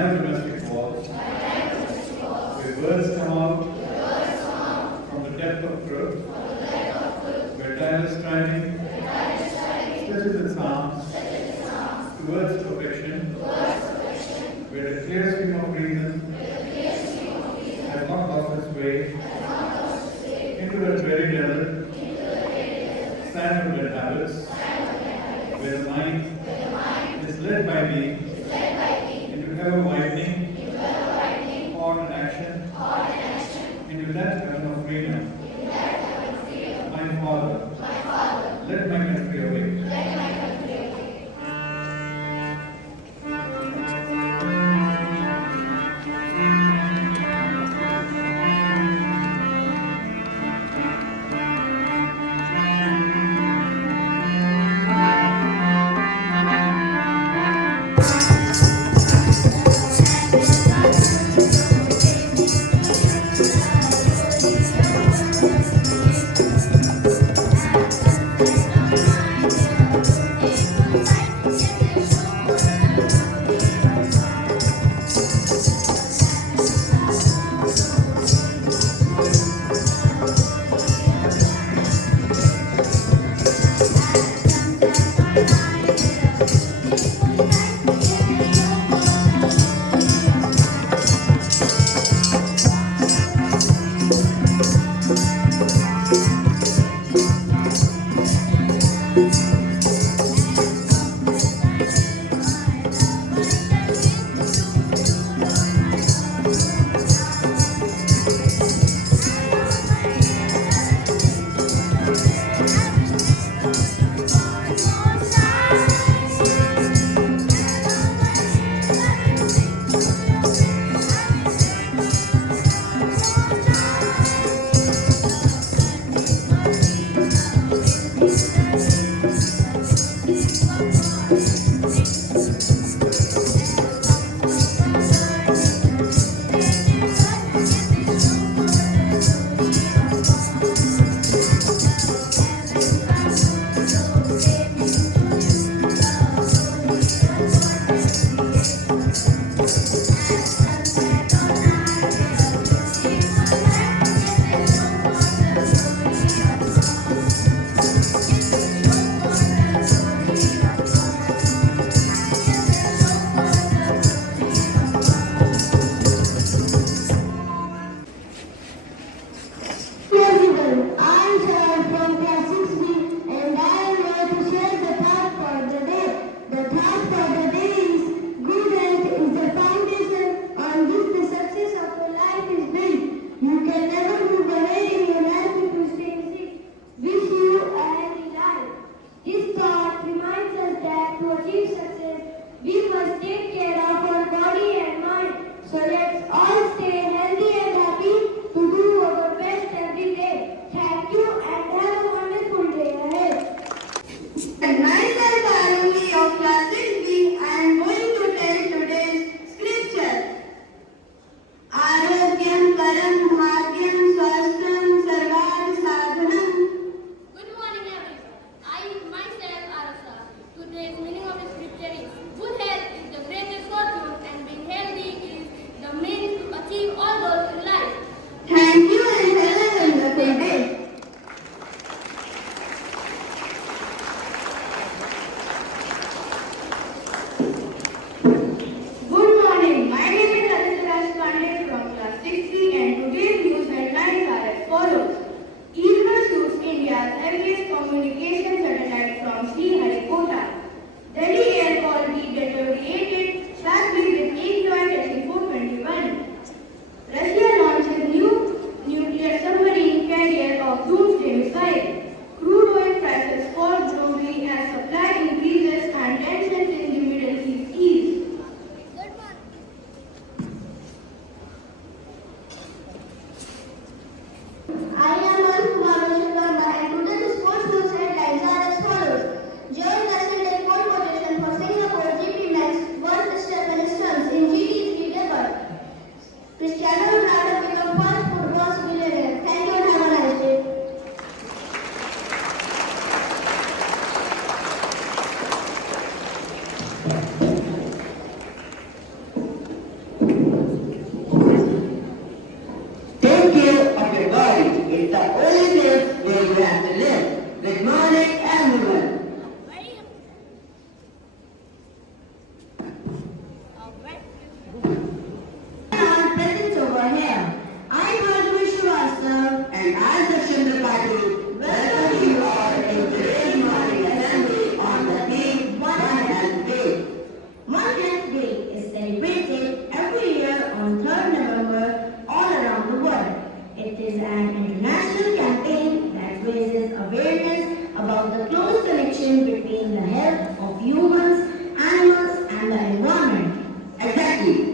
China domestic walls, where words come out from the depth of truth, where tireless striving stretches its arms towards perfection, where the clear stream of reason has not lost its way into the dreary desert, sand of dead habits, where the mind is led by me into ever widening thought and action, into that heaven of freedom. My Father, let my country awake.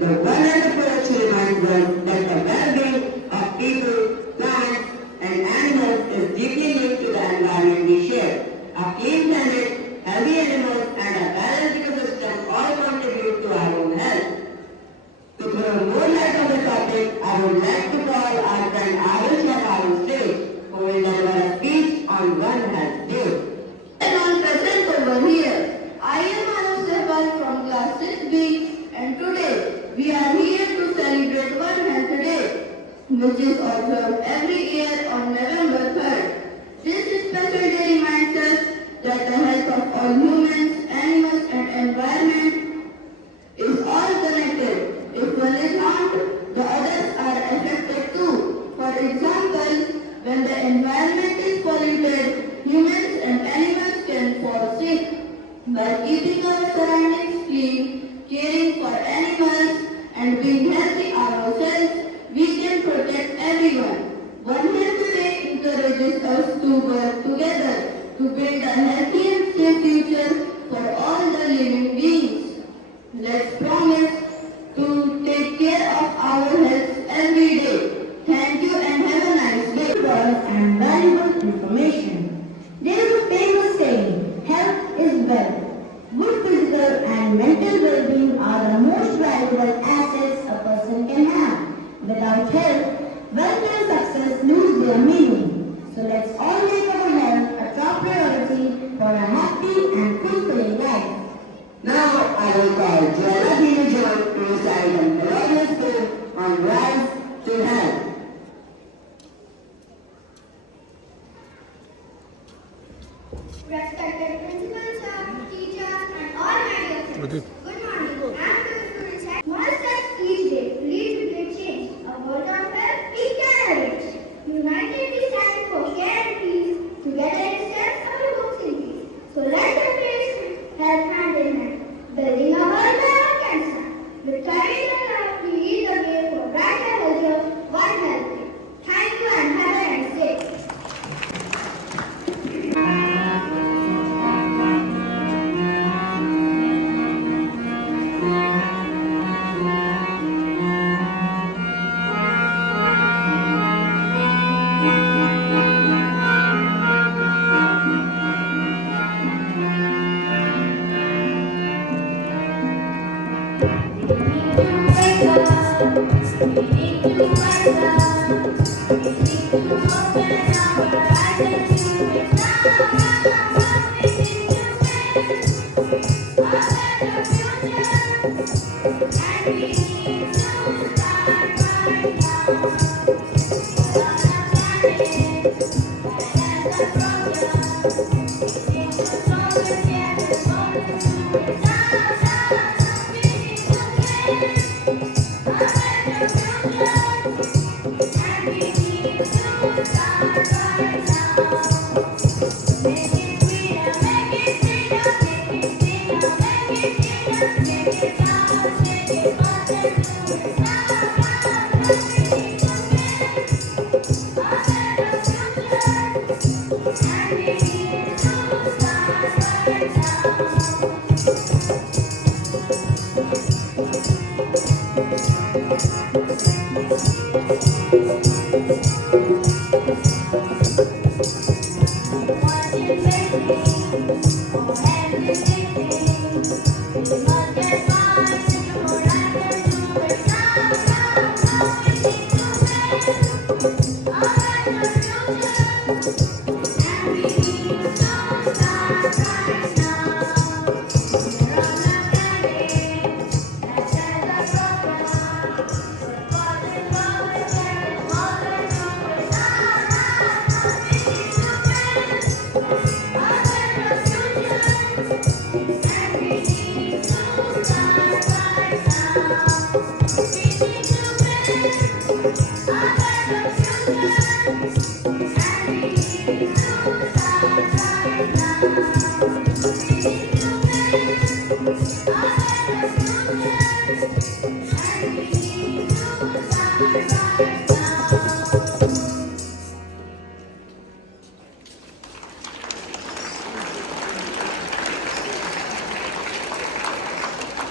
the one approach reminds us that the well-being of people, plants, and animals is deeply linked to the environment we share. A clean planet, healthy animals, and a balanced ecosystem all contribute to our own health. To throw more light on the topic, I would like to call our friend Arul Shah on stage, who will deliver a speech on One Health Day. Everyone present over here. I am Arul Shah from class 6B, and today we are here to celebrate One Health Day, which is observed every year on November 3rd. This special day reminds us that the health of all humans, animals, and environment is all connected. If one is harmed, the others are affected too. For example, when the environment is polluted, humans and animals can fall sick. By keeping our surroundings clean, caring for animals, and being healthy ourselves, we can protect everyone. One Health Day encourages us to work together to build a healthy and safe future for all the living beings. Let's promise to take care of our health every day. Thank you and have a nice day. And valuable information. There is a famous saying, health is wealth. Good physical and mental well-being are the most valuable assets a person can have. Without health, wealth and success lose their meaning. So let's all make our health a top priority for a happy and fulfilling life. Now I will call Joanna Dinajon to recite a melodious tune on Rise to Health. Respected principals, sir, teachers, and all my dear friends. Good morning. I am going to recite small steps each day lead to great change. A world of health we can arrange. United we stand for care and peace. Together it stands our hopes in peace. So let's embrace health hand in hand. Building a world where all can stand. With courage and love we lead the way for brighter, healthier, one health day. Thank you and have a nice day.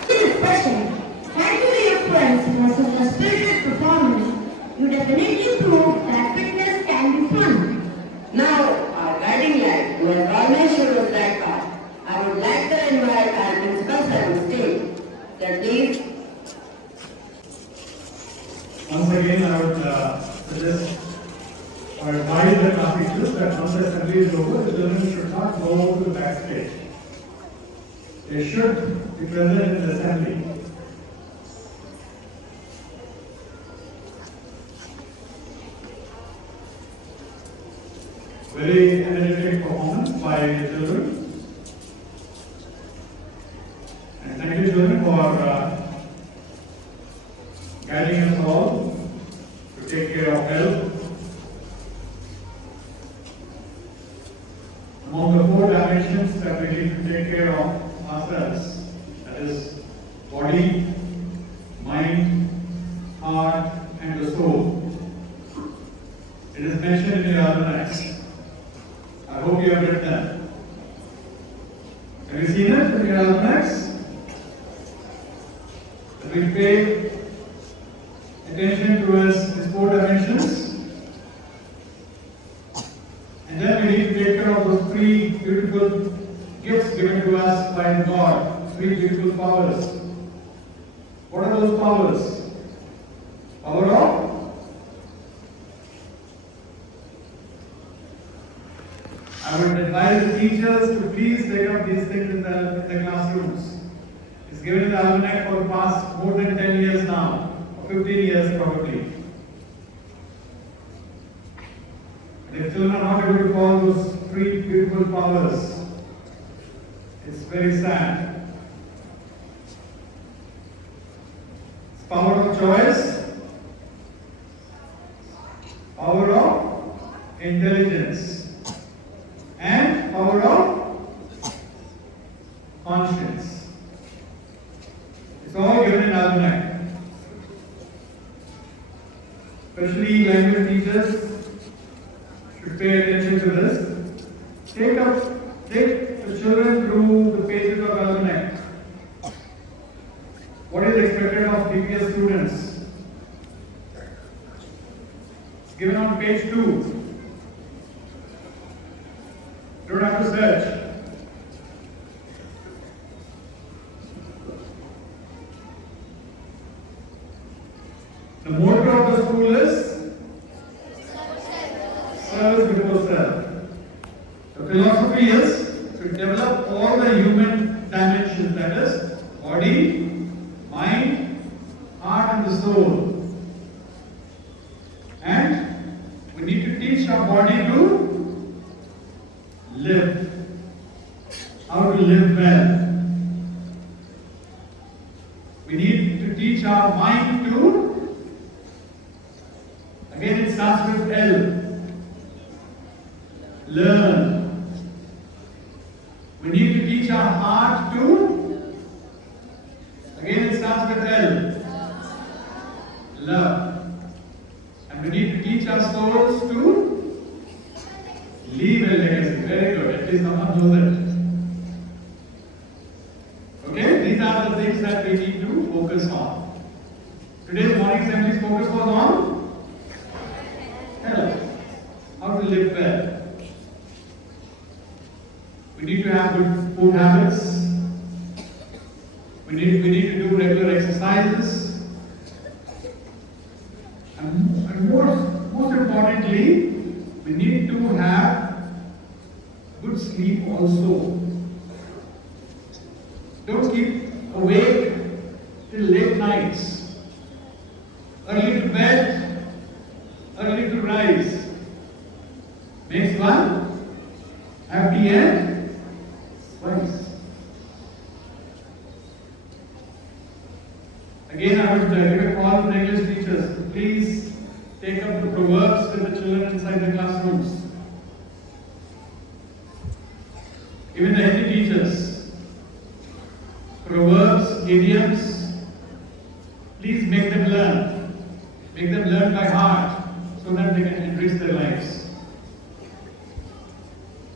This expression, thank you to your Once again, I would suggest or advise the class teachers that once the assembly is over, the children should not go to the backstage. They should be present in the assembly. Very energetic performance by the children. And thank you, children, for guiding us all to take care of health. Among the 4 dimensions that we need to take care of ourselves, that is body, mind, heart, and the soul. It is mentioned in the almanacs. I hope you have read them. Have you seen it in your almanacs? That we pay attention towards these 4 dimensions. And then we need to take care of those 3 beautiful gifts given to us by God. 3 beautiful powers. What are those powers? Power of? I would advise the teachers to please take up these things in the classrooms. It's given in the almanac for the past more than 10 years now, or 15 years probably. And if children are not able to call those 3 beautiful powers, it's very sad. It's power of choice, power of intelligence, and power of conscience. It's all given in almanac. Especially language teachers should pay attention to this. Take the children through the pages of almanac. What is expected of DPS students? It's given on page 2. You don't have to search. The motto of the school is service before self. The philosophy is to develop all the human dimensions, that is body, mind, heart and the soul. And we need to teach our body to live. How to live well. We need to teach our mind to, again it starts with L, learn. We need to teach our heart to, again it starts with L, love. And we need to teach our souls to leave a legacy. Very good. At least someone knows it. Okay? These are the things that we need to focus on. Today's morning assembly's focus was on health. How to live well. We need to have good food habits. We need to do regular exercises. And most importantly, we need to have good sleep also. Don't keep awake till late nights. Early to bed, early to rise. Makes one happy and wise. Again, I would give a call to the English teachers to please take up the proverbs with the children inside the classrooms. Even the Hindi teachers, proverbs, idioms, please make them learn. Make them learn by heart so that they can enrich their lives.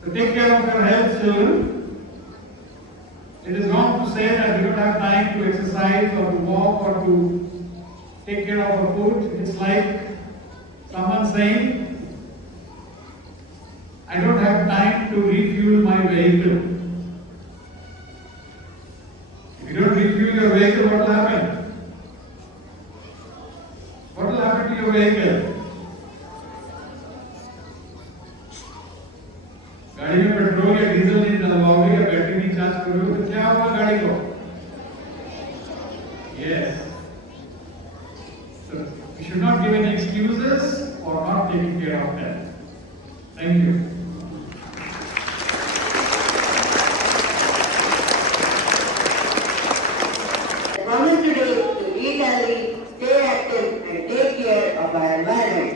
So take care of your health, children. It is wrong to say that we don't have time to exercise or to walk or to take care of our food. It's like someone saying, I don't have time to refuel my vehicle. If you don't refuel your vehicle, what will happen? What will happen? your vehicle. गाड़ी में petrol या diesel नहीं डलवाओगे या battery नहीं charge करोगे तो क्या होगा गाड़ी को? Yes. So we should not give any excuses for not taking care of them. Thank you. The promise today is to eat healthy, stay active, and take care of our environment.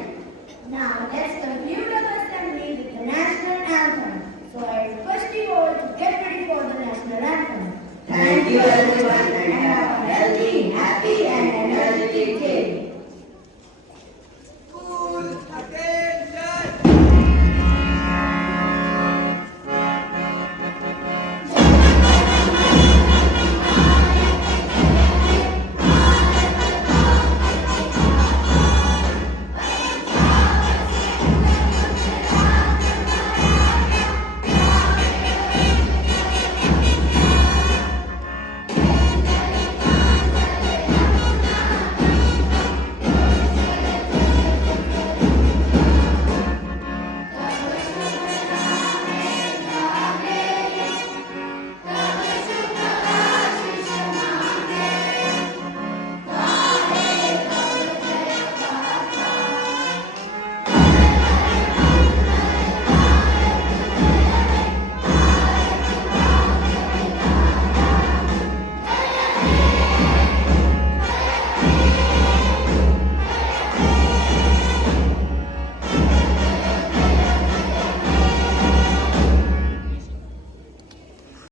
Now let's conclude our assembly with the national anthem. So I request you all to get ready for the national anthem. Thank you very